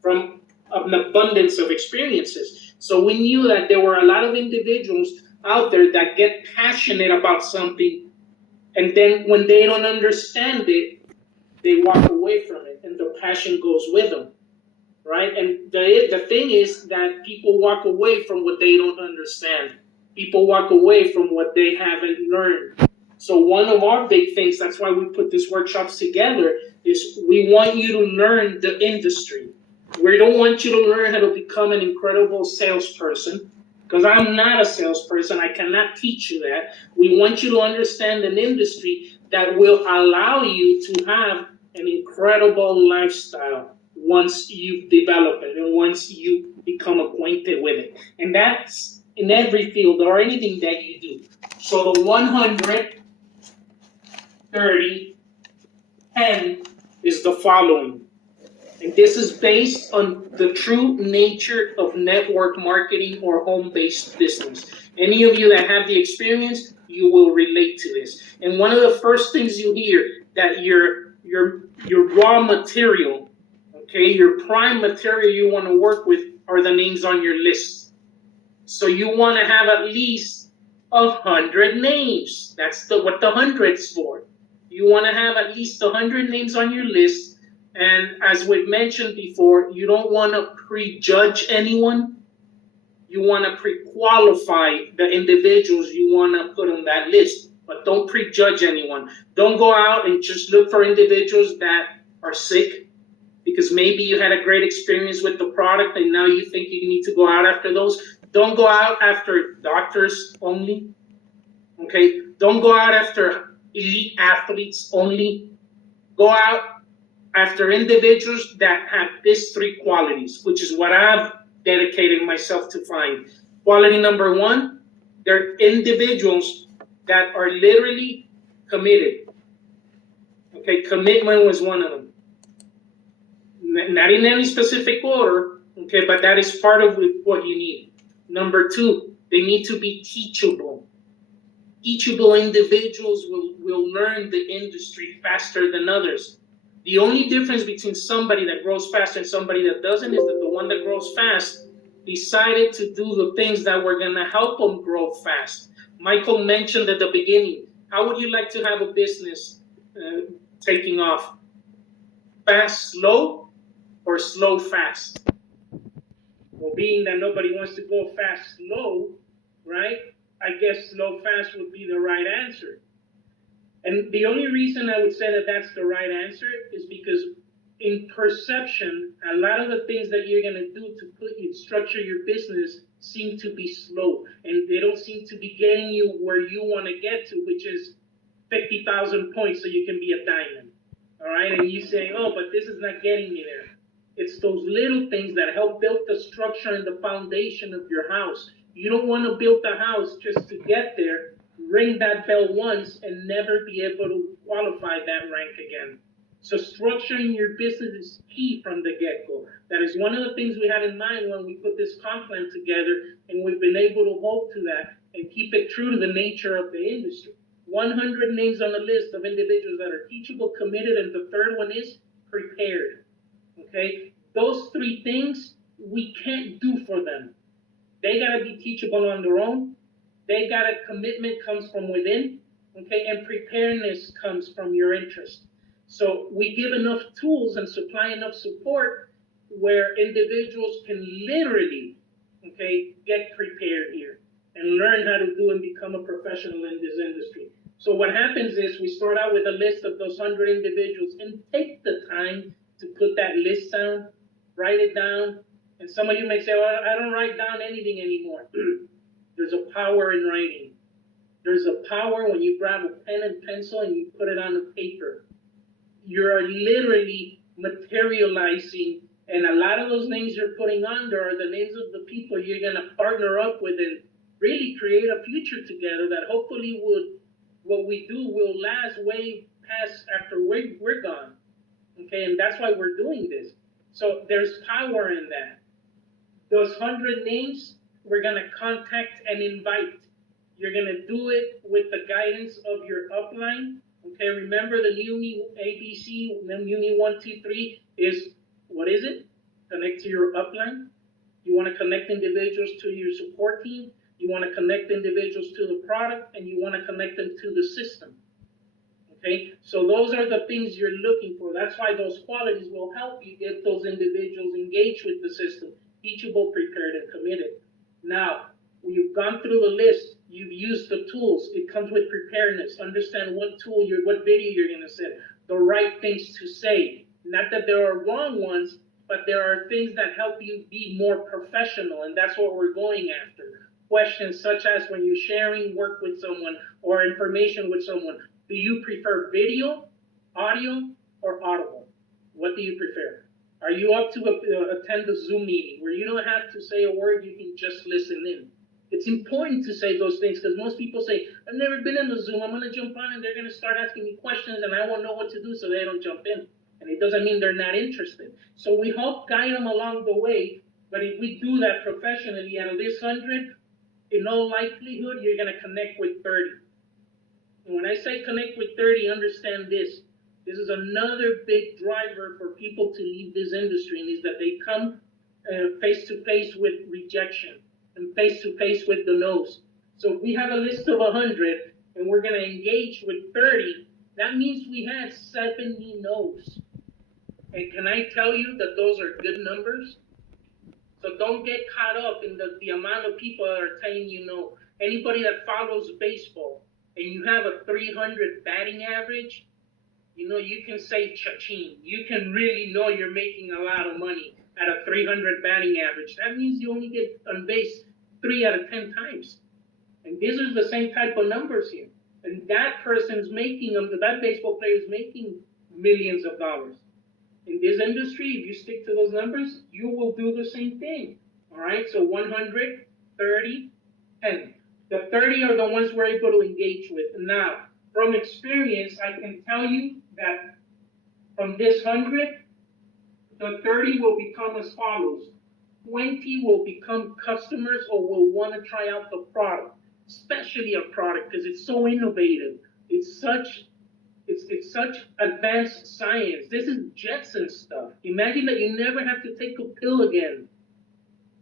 from an abundance of experiences. So we knew that there were a lot of individuals out there that get passionate about something, and then when they don't understand it, they walk away from it, and the passion goes with them, right? And the thing is that people walk away from what they don't understand. People walk away from what they haven't learned. So one of our big things, that's why we put these workshops together, is we want you to learn the industry. We don't want you to learn how to become an incredible salesperson, because I'm not a salesperson. I cannot teach you that. We want you to understand an industry that will allow you to have an incredible lifestyle once you develop it and once you become acquainted with it. And that's in every field or anything that you do. So the 100, 30, 10 is the following. And this is based on the true nature of network marketing or home-based business. Any of you that have the experience, you will relate to this. And one of the first things you hear, that your raw material, okay, your prime material you want to work with are the names on your list. So you want to have at least 100 names. That's what the 100's for. You want to have at least 100 names on your list. And as we've mentioned before, you don't want to prejudge anyone. You want to pre-qualify the individuals you want to put on that list, but don't prejudge anyone. Don't go out and just look for individuals that are sick because maybe you had a great experience with the product and now you think you need to go out after those. Don't go out after doctors only. Okay? Don't go out after elite athletes only. Go out after individuals that have these three qualities, which is what I've dedicated myself to find. Quality number one, they're individuals that are literally committed. Okay, commitment was one of them. Not in any specific order, okay, but that is part of what you need. Number two, they need to be teachable. Teachable individuals will learn the industry faster than others. The only difference between somebody that grows fast and somebody that doesn't is that the one that grows fast decided to do the things that were going to help them grow fast. Michael mentioned at the beginning, how would you like to have a business taking off? Fast, slow, or slow, fast? Well, being that nobody wants to go fast, slow, right? I guess slow, fast would be the right answer. And the only reason I would say that that's the right answer is because in perception, a lot of the things that you're going to do to structure your business seem to be slow, and they don't seem to be getting you where you want to get to, which is 50,000 points so you can be a diamond. All right, and you say, oh, but this is not getting me there. It's those little things that help build the structure and the foundation of your house. You don't want to build the house just to get there, ring that bell once, and never be able to qualify that rank again. So structuring your business is key from the get-go. That is one of the things we had in mind when we put this comp plan together, and we've been able to hold to that and keep it true to the nature of the industry. 100 names on the list of individuals that are teachable, committed, and the third one is prepared. Okay? Those three things we can't do for them. They gotta be teachable on their own. They got a commitment comes from within, okay, and preparedness comes from your interest. So we give enough tools and supply enough support where individuals can literally, okay, get prepared here and learn how to do and become a professional in this industry. So what happens is we start out with a list of those 100 individuals and take the time to put that list down, write it down. And some of you may say, well, I don't write down anything anymore. There's a power in writing. There's a power when you grab a pen and pencil and you put it on the paper. You're literally materializing, and a lot of those names you're putting on there are the names of the people you're going to partner up with and really create a future together that hopefully what we do will last way past after we're gone. Okay, and that's why we're doing this. So there's power in that. Those 100 names, we're going to contact and invite. You're going to do it with the guidance of your upline. Okay, remember the Muni ABC, the Muni 1, 2, 3 is What is it? Connect to your upline. You want to connect individuals to your support team. You want to connect individuals to the product, and you want to connect them to the system. Okay, so those are the things you're looking for. That's why those qualities will help you get those individuals engaged with the system, teachable, prepared, and committed. Now, you've gone through the list. You've used the tools. It comes with preparedness. Understand what tool what video you're going to set, the right things to say. Not that there are wrong ones, but there are things that help you be more professional, and that's what we're going after. Questions such as when you're sharing work with someone or information with someone, do you prefer video, audio, or audible? What do you prefer? Are you up to attend the Zoom meeting where you don't have to say a word, you can just listen in? It's important to say those things because most people say, I've never been in the Zoom, I'm going to jump on and they're going to start asking me questions and I won't know what to do, so they don't jump in. And it doesn't mean they're not interested. So we help guide them along the way, but if we do that professionally, out of this 100, in all likelihood, you're going to connect with 30. And when I say connect with 30, understand this. This is another big driver for people to leave this industry, and is that they come face to face with rejection and face to face with the no's. So if we have a list of 100 and we're going to engage with 30, that means we had 70 no's. And can I tell you that those are good numbers? So don't get caught up in the amount of people that are telling you no. Anybody that follows baseball and you have a 300 batting average, you know, you can say cha-ching. You can really know you're making a lot of money at a 300 batting average. That means you only get on base 3 out of 10 times. And these are the same type of numbers here. And that person's making them, that baseball player is making millions of dollars. In this industry, if you stick to those numbers, you will do the same thing. All right, so 100, 30, 10. The 30 are the ones we're able to engage with. Now, from experience, I can tell you that from this 100, the 30 will become as follows. 20 will become customers or will want to try out the product, especially a product because it's so innovative. It's such advanced science. This is Jetson stuff. Imagine that you never have to take a pill again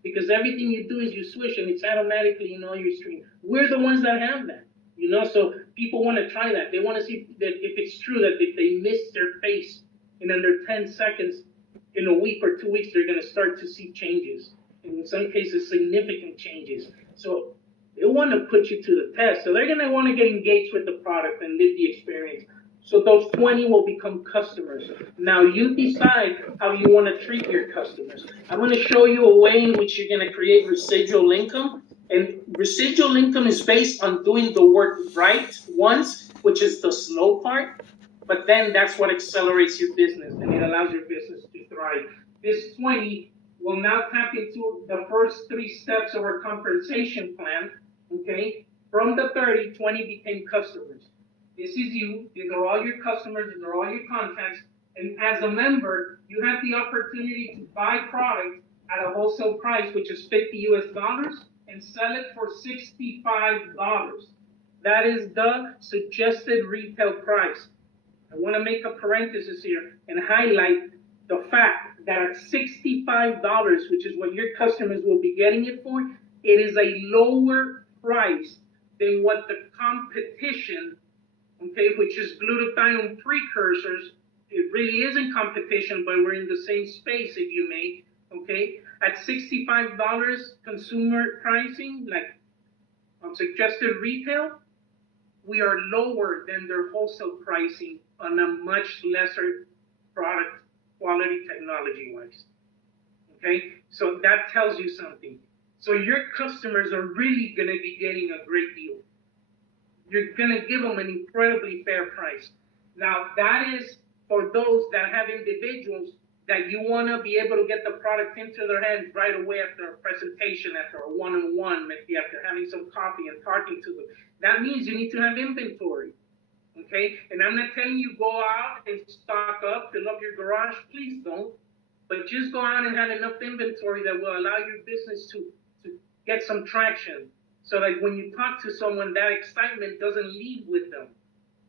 because everything you do is you switch and it's automatically in all your stream. We're the ones that have that, you know, so people want to try that. They want to see that if it's true that if they miss their face in under 10 seconds in a week or 2 weeks, they're going to start to see changes. And in some cases, significant changes. So they want to put you to the test. So they're going to want to get engaged with the product and live the experience. So those 20 will become customers. Now you decide how you want to treat your customers. I'm going to show you a way in which you're going to create residual income. And residual income is based on doing the work right once, which is the slow part. But then that's what accelerates your business and it allows your business to thrive. This 20 will now tap into the first 3 steps of our compensation plan. Okay? From the 30, 20 became customers. This is you. These are all your customers. These are all your contacts. And as a member, you have the opportunity to buy product at a wholesale price, which is $50 US, and sell it for $65. That is the suggested retail price. I want to make a parenthesis here and highlight the fact that at $65, which is what your customers will be getting it for, it is a lower price than what the competition, okay, which is glutathione precursors. It really isn't competition, but we're in the same space, if you may, okay? At $65 consumer pricing, like suggested retail, we are lower than their wholesale pricing on a much lesser product quality technology-wise, okay? So that tells you something. So your customers are really gonna be getting a great deal. You're gonna give them an incredibly fair price. Now that is for those that have individuals that you wanna be able to get the product into their hands right away after a presentation, after a one-on-one, maybe after having some coffee and talking to them. That means you need to have inventory, okay? And I'm not telling you go out and stock up, fill up your garage, please don't. But just go out and have enough inventory that will allow your business to get some traction. So that when you talk to someone, that excitement doesn't leave with them.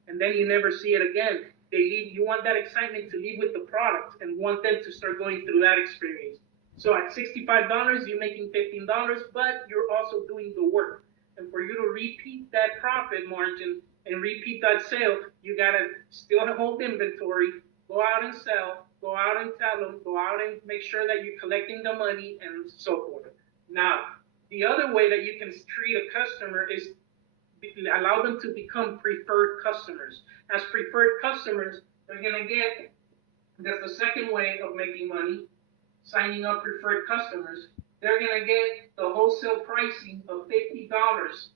And then you never see it again. they leave. You want that excitement to leave with the product and want them to start going through that experience. So at $65, you're making $15, but you're also doing the work. And for you to repeat that profit margin and repeat that sale, you gotta still hold inventory, go out and sell, go out and tell them, go out and make sure that you're collecting the money and so forth. Now, the other way that you can treat a customer is allow them to become preferred customers. As preferred customers, they're gonna get, that's the second way of making money, signing up preferred customers. They're gonna get the wholesale pricing of $50,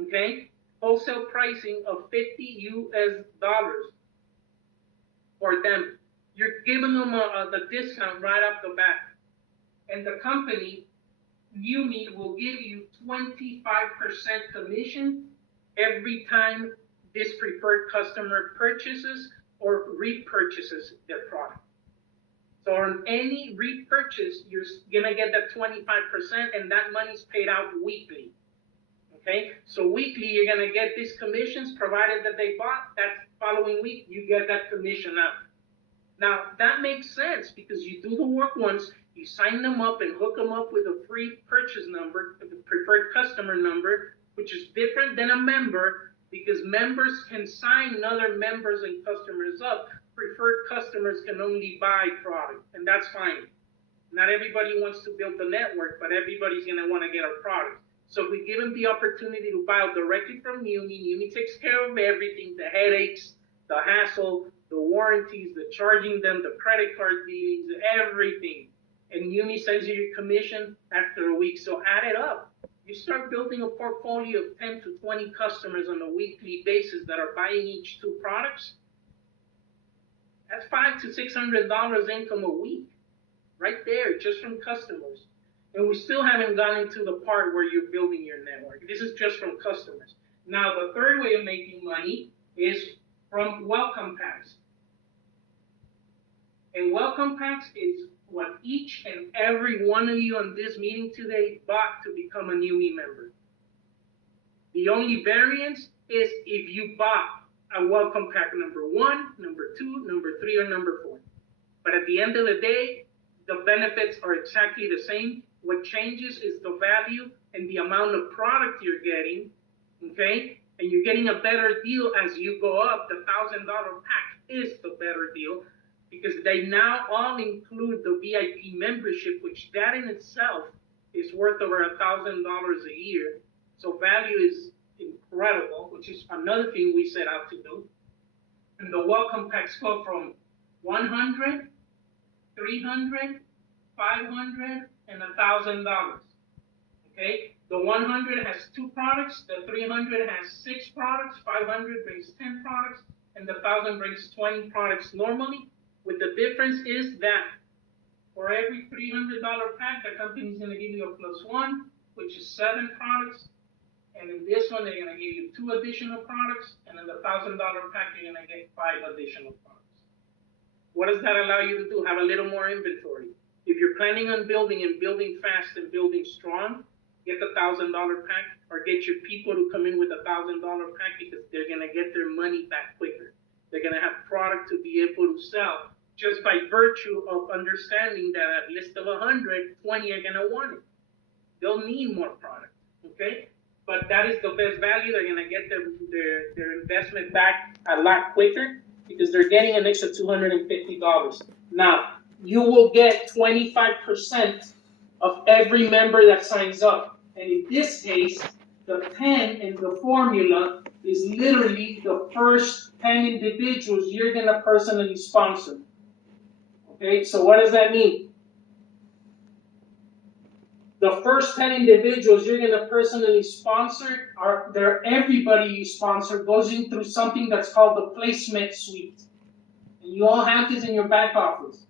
okay? Wholesale pricing of $50 US for them. You're giving them the discount right off the bat. And the company, Yumi, will give you 25% commission every time this preferred customer purchases or repurchases their product. So on any repurchase, you're gonna get that 25%, and that money's paid out weekly. Okay, so weekly you're gonna get these commissions, provided that they bought. That following week you get that commission out. Now that makes sense because you do the work once, you sign them up and hook them up with a free purchase number, the preferred customer number, which is different than a member because members can sign other members and customers up. Preferred customers can only buy product, and that's fine. Not everybody wants to build the network, but everybody's gonna wanna get our product. So we give them the opportunity to buy directly from Yumi. Yumi takes care of everything, the headaches, the hassle, the warranties, the charging them, the credit card dealings, everything. And Yumi sends you your commission after a week. So add it up. You start building a portfolio of 10 to 20 customers on a weekly basis that are buying each 2 products. That's $500 to $600 income a week, right there, just from customers. And we still haven't gotten to the part where you're building your network. This is just from customers. Now, the third way of making money is from welcome packs. And welcome packs is what each and every one of you on this meeting today bought to become a Yumi member. The only variance is if you bought a welcome pack number 1, number 2, number 3, or number 4. But at the end of the day, the benefits are exactly the same. What changes is the value and the amount of product you're getting, okay? And you're getting a better deal as you go up. The $1,000 pack is the better deal because they now all include the VIP membership, which that in itself is worth over $1,000 a year. So value is incredible, which is another thing we set out to do. And the welcome packs go from 100, 300, 500, and $1,000. Okay, the 100 has 2 products, the 300 has 6 products, 500 brings 10 products, and the 1,000 brings 20 products normally. With the difference is that for every $300 pack, the company's going to give you a +1, which is 7 products. And in this one, they're going to give you 2 additional products, and in the $1,000 pack, you're going to get 5 additional products. What does that allow you to do? Have a little more inventory. If you're planning on building and building fast and building strong, get the $1,000 pack or get your people to come in with a $1,000 pack because they're going to get their money back quicker. They're going to have product to be able to sell just by virtue of understanding that at a list of 100, 20 are going to want it. They'll need more product, okay? But that is the best value. They're going to get their investment back a lot quicker because they're getting an extra $250. Now, you will get 25% of every member that signs up. And in this case, the 10 in the formula is literally the first 10 individuals you're going to personally sponsor. Okay, so what does that mean? The first 10 individuals you're going to personally sponsor everybody you sponsor goes in through something that's called the placement suite. And you all have this in your back office.